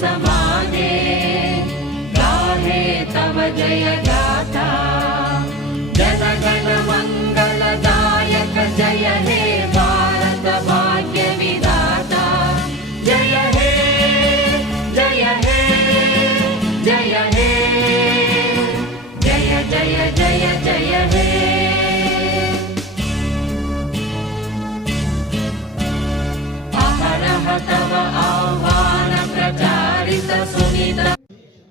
समाने गाहे तव जय गाथा जन गण मंगलदायक जय हे भारत भाग्य विधाता जय हे जय हे जय हे जय जय जय जय हे अहरह तव आह्वान प्रचारित सुनित